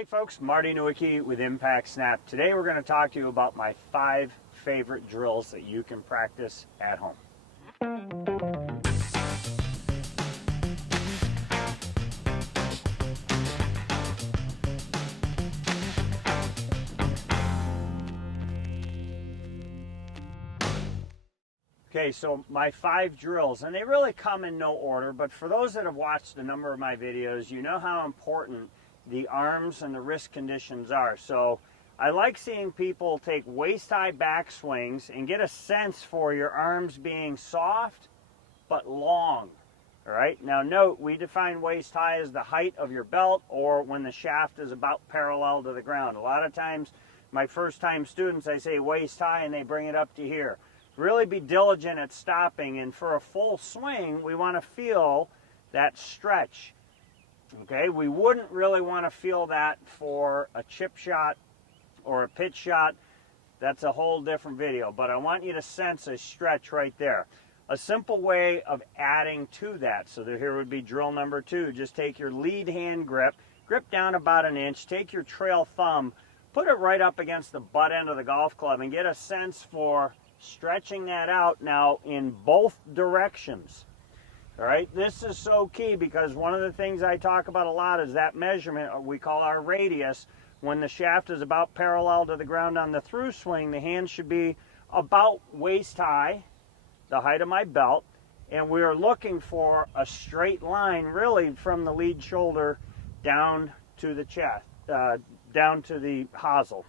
Hey folks, Marty Nowicki with Impact Snap. Today we're going to talk to you about my 5 favorite drills that you can practice at home. Okay, so my 5 drills, and they really come in no order, but for those that have watched a number of my videos, you know how important the arms and the wrist conditions are. So I like seeing people take waist-high backswings and get a sense for your arms being soft but long. All right, now note, we define waist-high as the height of your belt or when the shaft is about parallel to the ground. A lot of times, my first-time students, I say waist-high and they bring it up to here. Really be diligent at stopping, and for a full swing, we want to feel that stretch. Okay, we wouldn't really want to feel that for a chip shot or a pitch shot. That's a whole different video, but I want you to sense a stretch right there. A simple way of adding to that, so here would be drill number 2. Just take your lead hand grip down about an inch, take your trail thumb, put it right up against the butt end of the golf club and get a sense for stretching that out now in both directions. All right, this is so key because one of the things I talk about a lot is that measurement we call our radius. When the shaft is about parallel to the ground on the through swing, the hand should be about waist high, the height of my belt, and we are looking for a straight line really from the lead shoulder down to the chest, down to the hosel.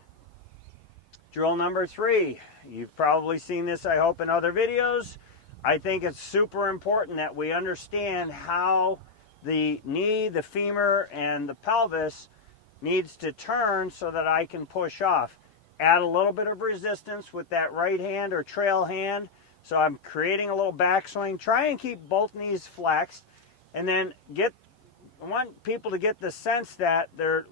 Drill number 3, you've probably seen this, I hope, in other videos. I think it's super important that we understand how the knee, the femur, and the pelvis needs to turn so that I can push off. Add a little bit of resistance with that right hand or trail hand. So I'm creating a little backswing. Try and keep both knees flexed. And then I want people to get the sense that their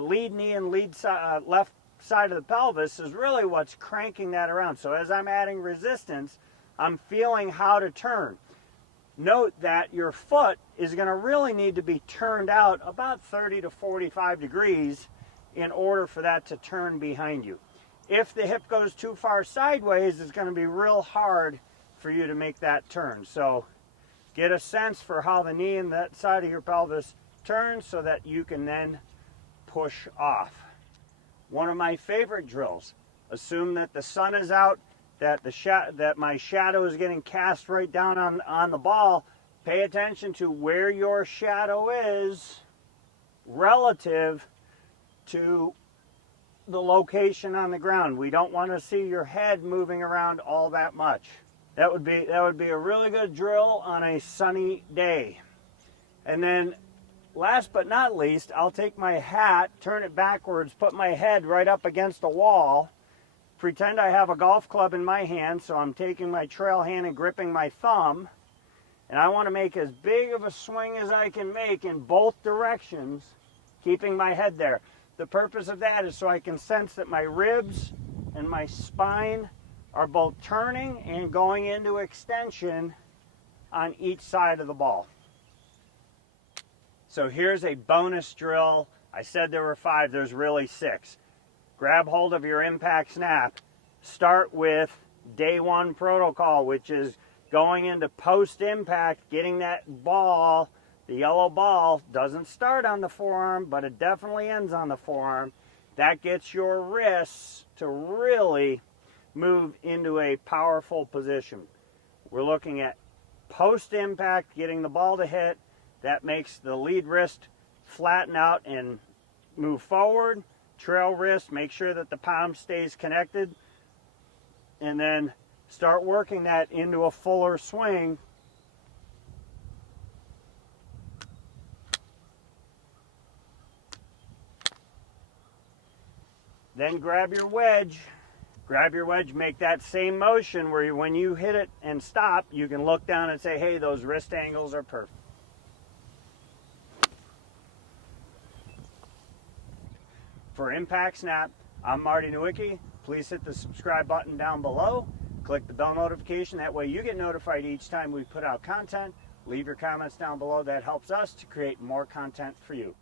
lead knee and left side of the pelvis is really what's cranking that around. So as I'm adding resistance, I'm feeling how to turn. Note that your foot is going to really need to be turned out about 30 to 45 degrees in order for that to turn behind you. If the hip goes too far sideways, it's going to be real hard for you to make that turn. So get a sense for how the knee and that side of your pelvis turns so that you can then push off. One of my favorite drills, assume that the sun is out, that my shadow is getting cast right down on the ball. Pay attention to where your shadow is relative to the location on the ground. We don't want to see your head moving around all that much. That would be a really good drill on a sunny day. And then last but not least, I'll take my hat, turn it backwards, put my head right up against a wall, pretend I have a golf club in my hand, so I'm taking my trail hand and gripping my thumb, and I want to make as big of a swing as I can make in both directions, keeping my head there. The purpose of that is so I can sense that my ribs and my spine are both turning and going into extension on each side of the ball. So here's a bonus drill. I said there were 5, there's really 6. Grab hold of your Impact Snap. Start with day 1 protocol, which is going into post-impact, getting that ball, the yellow ball, doesn't start on the forearm, but it definitely ends on the forearm. That gets your wrists to really move into a powerful position. We're looking at post-impact, getting the ball to hit. That makes the lead wrist flatten out and move forward. Trail wrist, make sure that the palm stays connected. And then start working that into a fuller swing. Then grab your wedge. Grab your wedge, make that same motion where when you hit it and stop, you can look down and say, hey, those wrist angles are perfect. For Impact Snap, I'm Marty Nowicki. Please hit the subscribe button down below. Click the bell notification. That way you get notified each time we put out content. Leave your comments down below. That helps us to create more content for you.